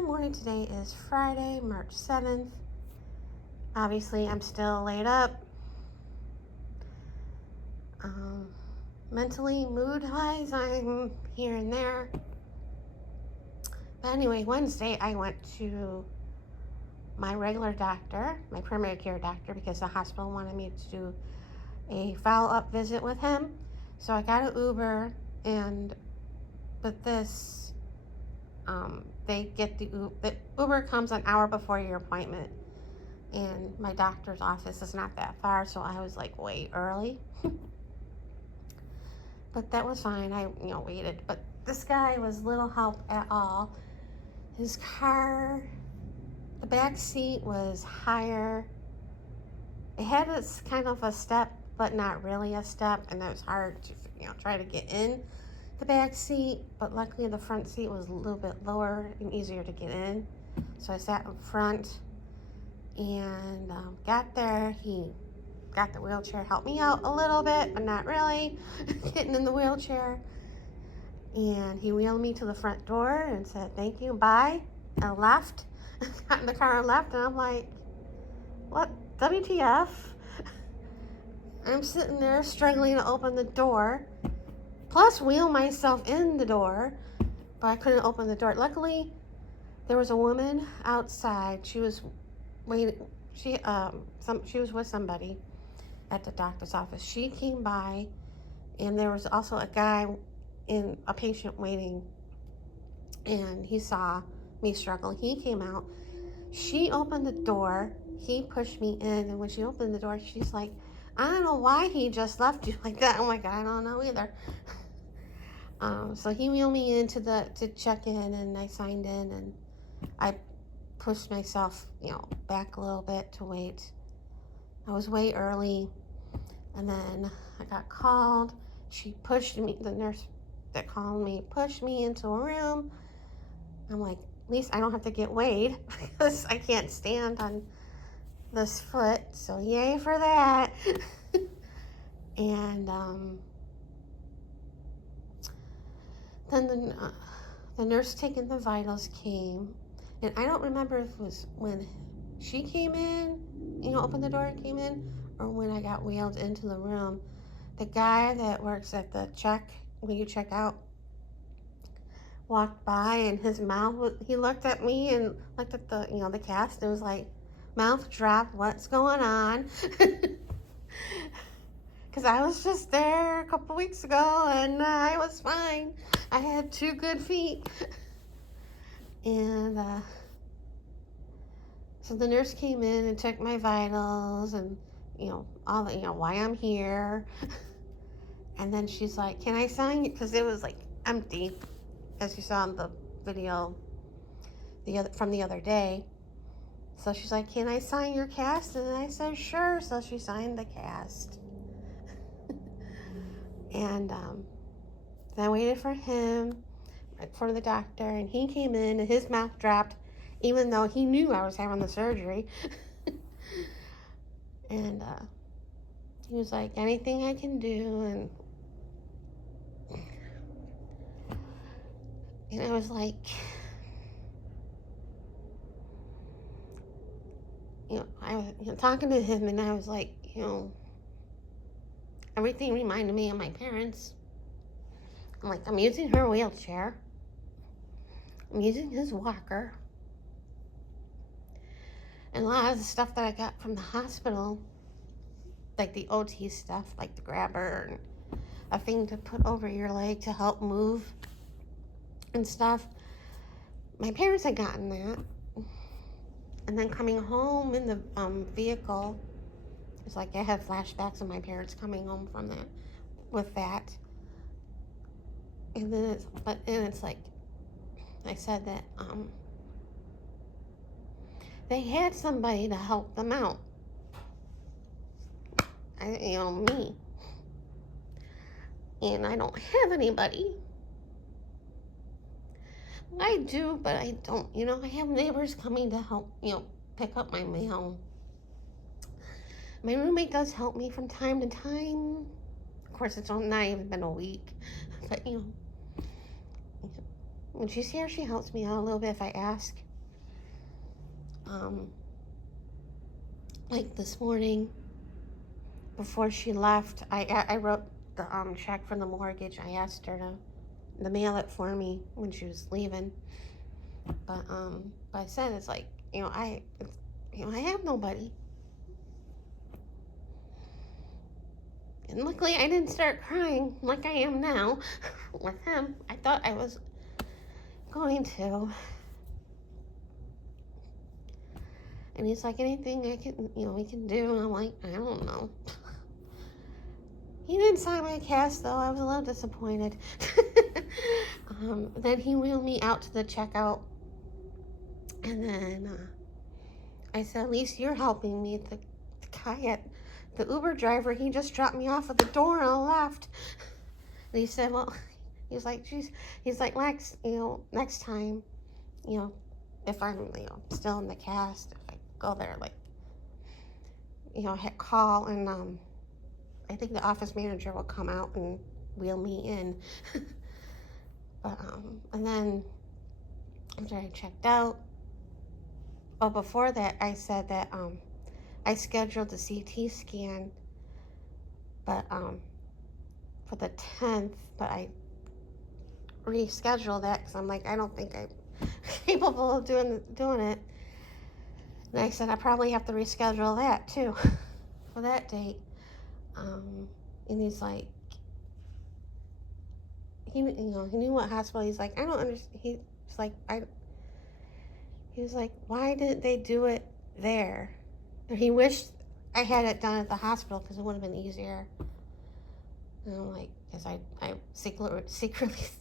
Good morning. Today is Friday, March 7th. Obviously, I'm still laid up. Mentally, mood-wise, I'm here and there. But anyway, Wednesday, I went to my regular doctor, my primary care doctor, because the hospital wanted me to do a follow-up visit with him. So I got an Uber, but this, the Uber comes an hour before your appointment. And my doctor's office is not that far, so I was like way early. But that was fine. I waited. But this guy was little help at all. His car, the back seat was higher. It had this kind of a step, but not really a step, and it was hard to try to get in the back seat. But luckily, the front seat was a little bit lower and easier to get in. So I sat in front and got there. He got the wheelchair, helped me out a little bit, but not really getting in the wheelchair. And he wheeled me to the front door and said, "Thank you, bye," and left. Got in the car and left, and I'm like, what, WTF? I'm sitting there struggling to open the door, plus wheel myself in the door, but I couldn't open the door. Luckily, there was a woman outside. She was waiting. She was with somebody at the doctor's office. She came by, and there was also a patient waiting, and he saw me struggle. He came out. She opened the door. He pushed me in, and when she opened the door, she's like, "I don't know why he just left you like that." I'm like, "I don't know either." So he wheeled me in to check in, and I signed in, and I pushed myself, back a little bit to wait. I was way early, and then I got called. She pushed me, the nurse that called me pushed me into a room. I'm like, at least I don't have to get weighed because I can't stand on this foot, so yay for that. And then the nurse taking the vitals came, and I don't remember if it was when she came in, opened the door and came in, or when I got wheeled into the room. The guy that works at the when you check out, walked by, and his mouth, he looked at me and looked at the cast, and was like, mouth dropped, "What's going on?" Because I was just there a couple weeks ago, and I was fine. I had 2 good feet. And so the nurse came in and checked my vitals, and all the why I'm here. And then she's like, "Can I sign it?" Because it was like empty, as you saw in the video from the other day. So she's like, "Can I sign your cast?" And I said, "Sure." So she signed the cast. And then I waited for the doctor, and he came in, and his mouth dropped, even though he knew I was having the surgery. And he was like, "Anything I can do?" And I was like, I was talking to him, and I was like, everything reminded me of my parents. I'm like, I'm using her wheelchair. I'm using his walker. And a lot of the stuff that I got from the hospital, like the OT stuff, like the grabber and a thing to put over your leg to help move and stuff, my parents had gotten that. And then coming home in the vehicle, it's like I have flashbacks of my parents coming home from that, with that. And then it's like I said that they had somebody to help them out. Me. And I don't have anybody. I do, but I don't. I have neighbors coming to help, pick up my mail. My roommate does help me from time to time. Of course, it's not even been a week. But, when she's here, she helps me out a little bit if I ask. like this morning, before she left, I wrote the check for the mortgage. I asked her to mail it for me when she was leaving. But I said, it's like, I have nobody. And luckily I didn't start crying like I am now with him. I thought I was going to. And he's like, anything we can do. And I'm like, I don't know. He didn't sign my cast, though. I was a little disappointed. Then he wheeled me out to the checkout. And then I said, at least you're helping me. The guy at the Uber driver, he just dropped me off at the door and left. And he said, well, he's like, geez. He's like, Lex, next time, if I'm, still in the cast, if I go there, like, call, and I think the office manager will come out and wheel me in. But and then after I checked out, before that, I said that I scheduled the CT scan, but for the 10th, but I rescheduled that because I'm like, I don't think I'm capable of doing it. And I said I probably have to reschedule that too for that date. And he's like, he knew what hospital. He's like, I don't understand. He was like, why didn't they do it there? And he wished I had it done at the hospital because it would have been easier. And I'm like, because I secretly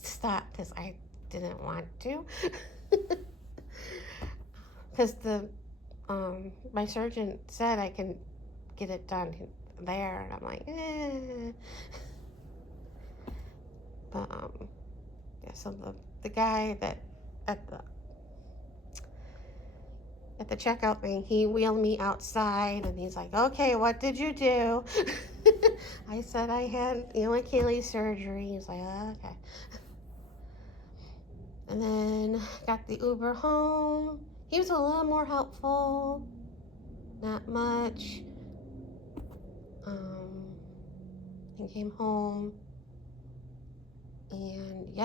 stopped because I didn't want to. Because my surgeon said I can get it done there, and I'm like, eh. But yeah, so the guy that at the checkout thing, he wheeled me outside, and he's like, okay, what did you do? I said I had Achilles surgery. He's like, oh, okay. And then got the Uber home. He was a little more helpful, not much. And came home, and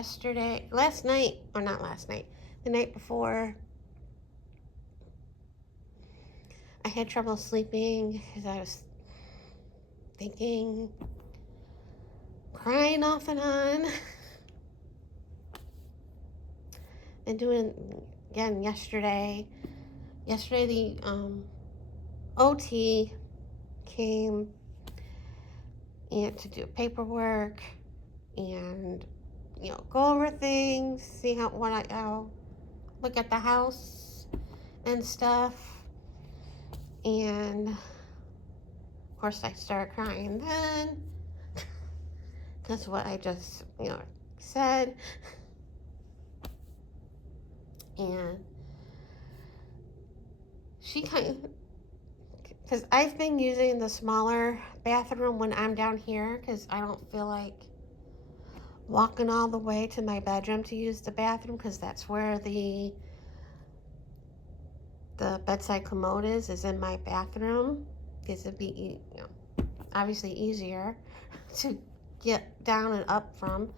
the night before, I had trouble sleeping because I was thinking, crying off and on, and doing again yesterday. Yesterday the OT came and to do paperwork and go over things, see how look at the house and stuff. And of course I started crying then because what I just said. And she because I've been using the smaller bathroom when I'm down here because I don't feel like walking all the way to my bedroom to use the bathroom, because that's where the bedside commode is in my bathroom, because it'd be obviously easier to get down and up from,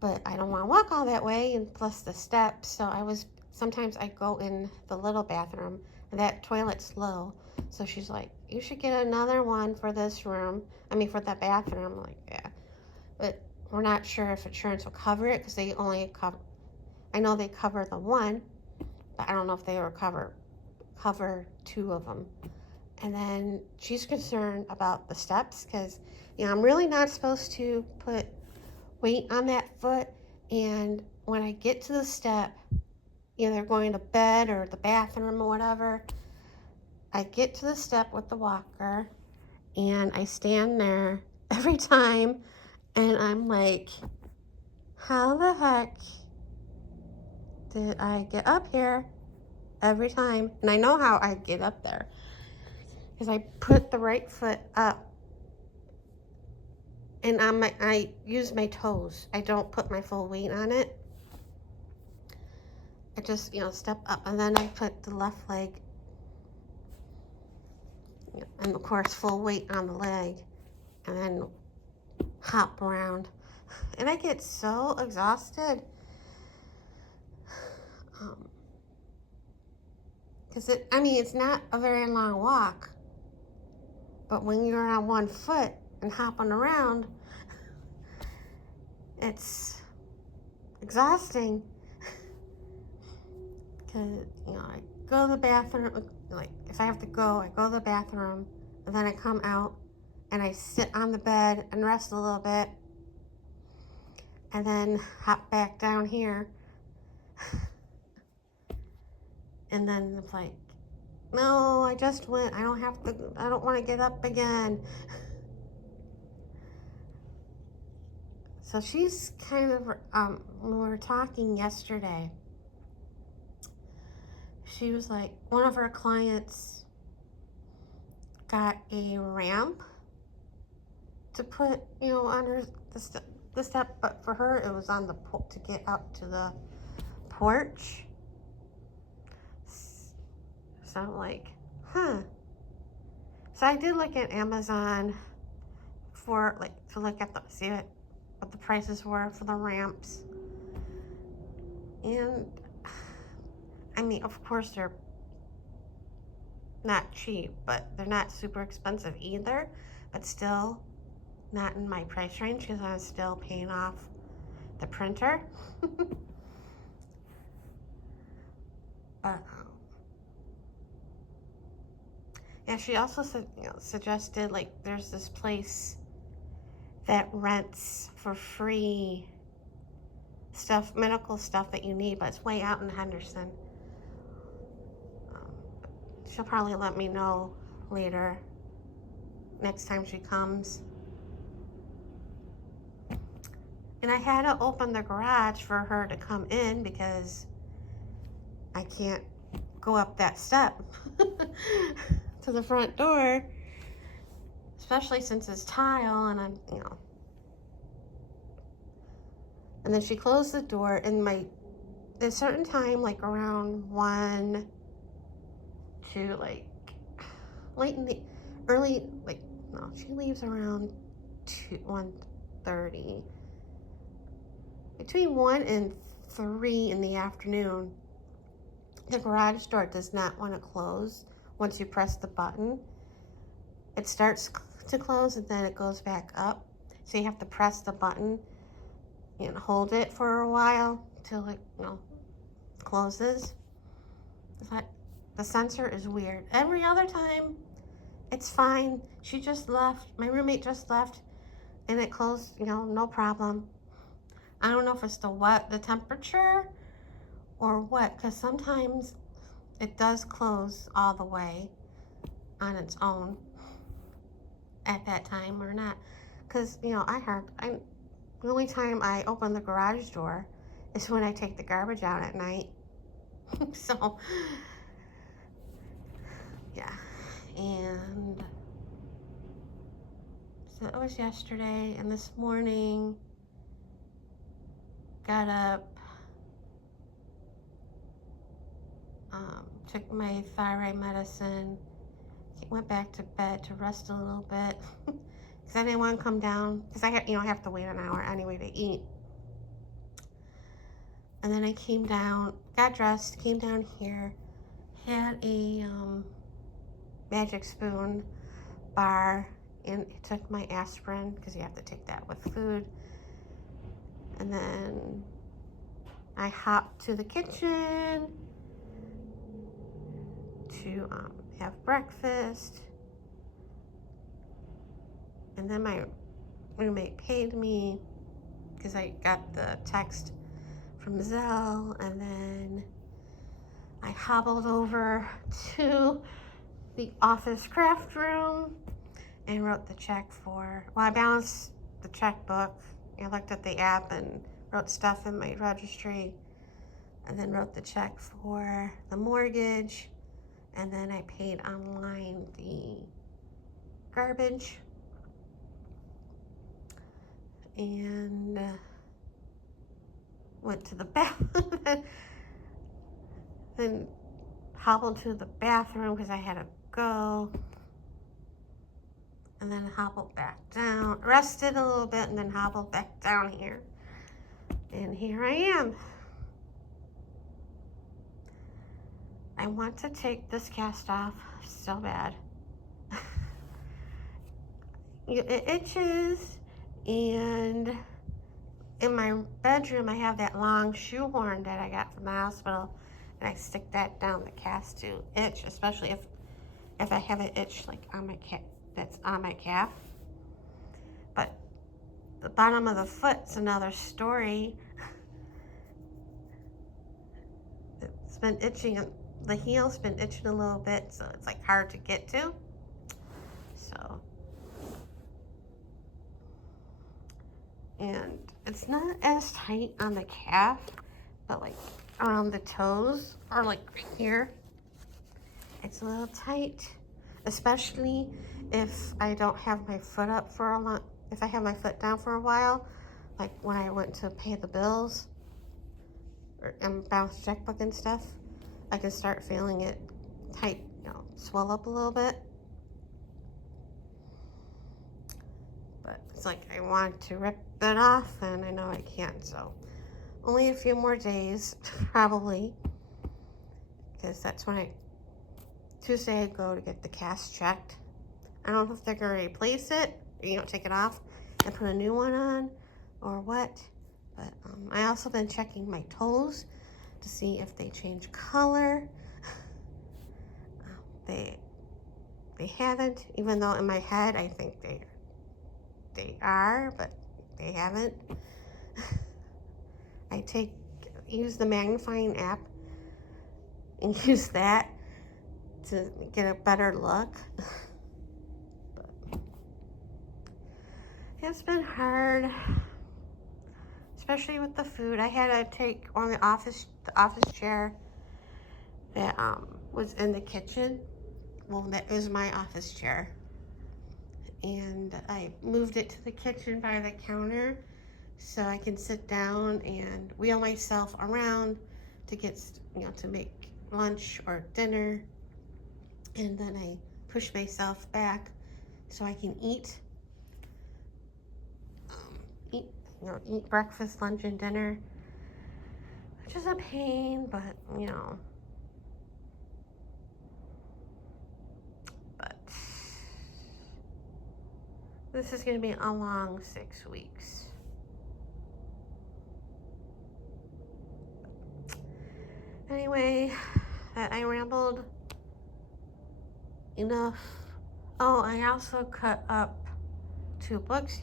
but I don't want to walk all that way, and plus the steps. So sometimes I go in the little bathroom, and that toilet's low. So she's like, you should get another one for this room. For the bathroom. I'm like, yeah. But we're not sure if insurance will cover it, because they only cover, I know they cover the one, but I don't know if they will cover two of them. And then she's concerned about the steps, because I'm really not supposed to put weight on that foot. And when I get to the step, either going to bed or the bathroom or whatever, I get to the step with the walker, and I stand there every time, and I'm like, how the heck did I get up here every time? And I know how I get up there, because I put the right foot up, and I use my toes. I don't put my full weight on it. I just step up, and then I put the left leg and of course full weight on the leg, and then hop around. And I get so exhausted. Because it's not a very long walk, but when you're on one foot and hopping around, it's exhausting. Because, I go to the bathroom, like if I have to go, I go to the bathroom, and then I come out and I sit on the bed and rest a little bit, and then hop back down here. And then it's like, no, I just went. I don't want to get up again. So she's kind of, when we were talking yesterday, she was like, one of her clients got a ramp to put, on the step, but for her, it was on the to get up to the porch. So I'm like, So I did look at Amazon for to look at see what the prices were for the ramps. And of course they're not cheap, but they're not super expensive either, but still not in my price range because I'm still paying off the printer. But yeah, she also suggested there's this place that rents for free medical stuff that you need, but it's way out in Henderson. She'll probably let me know later, next time she comes. And I had to open the garage for her to come in because I can't go up that step to the front door, especially since it's tile, and I'm, And then she closed the door, and at a certain time, around 1 to late in the early, no, she leaves around 1:30. Between 1 and 3 in the afternoon, the garage door does not want to close once you press the button. It starts to close and then it goes back up. So you have to press the button and hold it for a while till it closes. The sensor is weird. Every other time, it's fine. She just left. My roommate just left, and it closed. No problem. I don't know if it's the temperature, or what. Because sometimes it does close all the way on its own at that time or not. Because the only time I open the garage door is when I take the garbage out at night. So, yeah. And so it was yesterday, and this morning, got up, took my thyroid medicine, went back to bed to rest a little bit, because I didn't want to come down, because I have to wait an hour anyway to eat. And then I came down, got dressed, came down here, had a Magic Spoon bar, and took my aspirin, because you have to take that with food. And then I hopped to the kitchen to have breakfast. And then my roommate paid me because I got the text from Zelle, and then I hobbled over to the office craft room and wrote the check I balanced the checkbook. I looked at the app and wrote stuff in my registry, and then wrote the check for the mortgage, and then I paid online the garbage, and went to the bathroom, then hobbled to the bathroom because I had to go, and then hobbled back down, rested a little bit, and then hobbled back down here. And here I am. I want to take this cast off so bad. It itches, and in my bedroom I have that long shoehorn that I got from the hospital, and I stick that down the cast to itch, especially if I have an itch like on my that's on my calf. But the bottom of the foot's another story. It's been itching, the heel's been itching a little bit, so it's like hard to get to. So, and it's not as tight on the calf, but like around the toes or like right here, it's a little tight, especially if I don't have my foot up for a long, if I have my foot down for a while, like when I went to pay the bills and bounce checkbook and stuff, I can start feeling it tight, swell up a little bit. But it's like I want to rip it off, and I know I can't, so only a few more days, probably, because that's when Tuesday I go to get the cast checked. I don't know if they're going to replace it, or, take it off and put a new one on, or what. But I also been checking my toes to see if they change color. They haven't, even though in my head I think they are, but they haven't. I use the magnifying app and use that to get a better look. But it's been hard, especially with the food. I had to take on the office chair that was in the kitchen. Well, that was my office chair, and I moved it to the kitchen by the counter so I can sit down and wheel myself around to get, to make lunch or dinner, and then I push myself back so I can eat breakfast, lunch, and dinner, which is a pain, but but this is going to be a long 6 weeks. Anyway, I rambled enough. Oh, I also cut up 2 books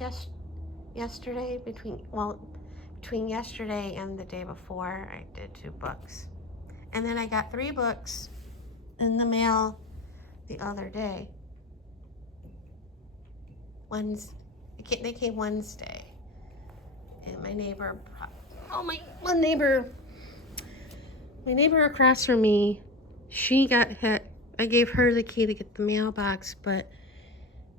yesterday. Between yesterday and the day before, I did 2 books. And then I got 3 books in the mail the other day. They came Wednesday. And my neighbor across from me, she got hit. I gave her the key to get the mailbox, but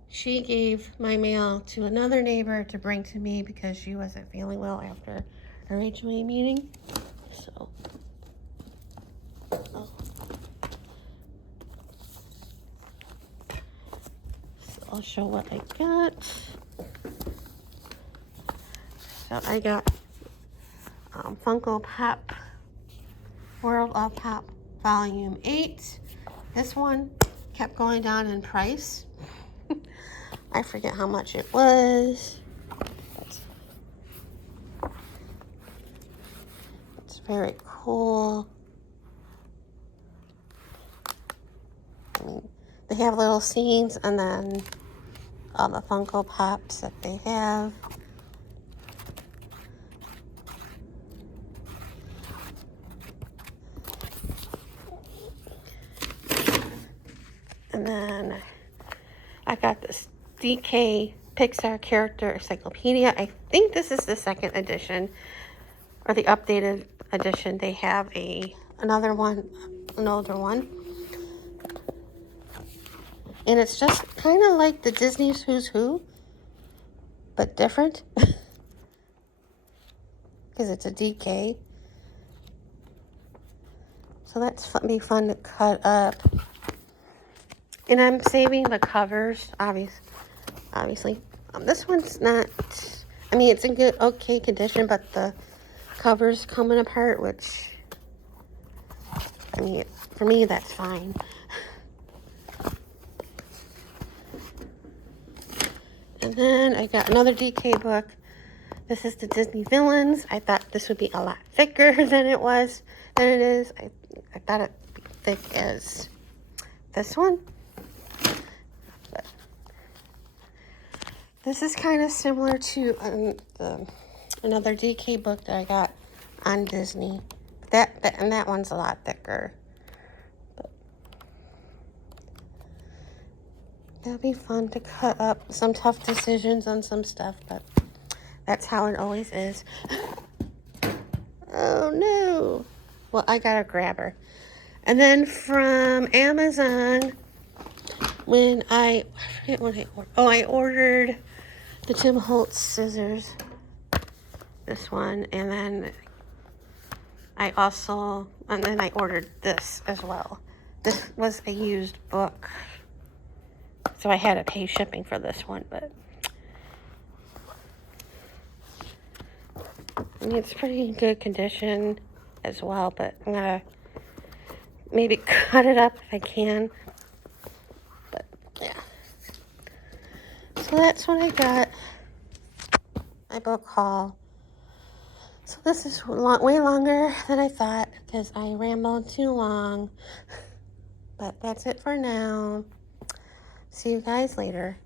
she gave my mail to another neighbor to bring to me because she wasn't feeling well after her HOA meeting. So, I'll show what I got. So I got Funko Pop World of Pop Volume 8. This one kept going down in price. I forget how much it was. It's very cool. They have little scenes, and then all the Funko Pops that they have. And then I got this DK Pixar Character Encyclopedia. I think this is the 2nd edition, or the updated edition. They have another one, an older one. And it's just kind of like the Disney's Who's Who, but different. Because it's a DK. So that's be fun to cut up. And I'm saving the covers, obviously. obviously. This one's not, I mean, it's in good, okay condition, but the cover's coming apart, which, I mean, for me, that's fine. And then I got another DK book. This is the Disney Villains. I thought this would be a lot thicker than it is. I thought it'd be thick as this one. But this is kind of similar to another DK book that I got on Disney. And that one's a lot thicker. But that'll be fun to cut up some tough decisions on some stuff, but that's how it always is. Oh no. Well, I got a grabber. And then from Amazon, I ordered the Tim Holtz scissors. This one, and then I ordered this as well. This was a used book, so I had to pay shipping for this one, but I mean, it's pretty good condition as well, but I'm gonna maybe cut it up if I can. But yeah. So that's what I got. My book haul. So this is way longer than I thought because I rambled too long. But that's it for now. See you guys later.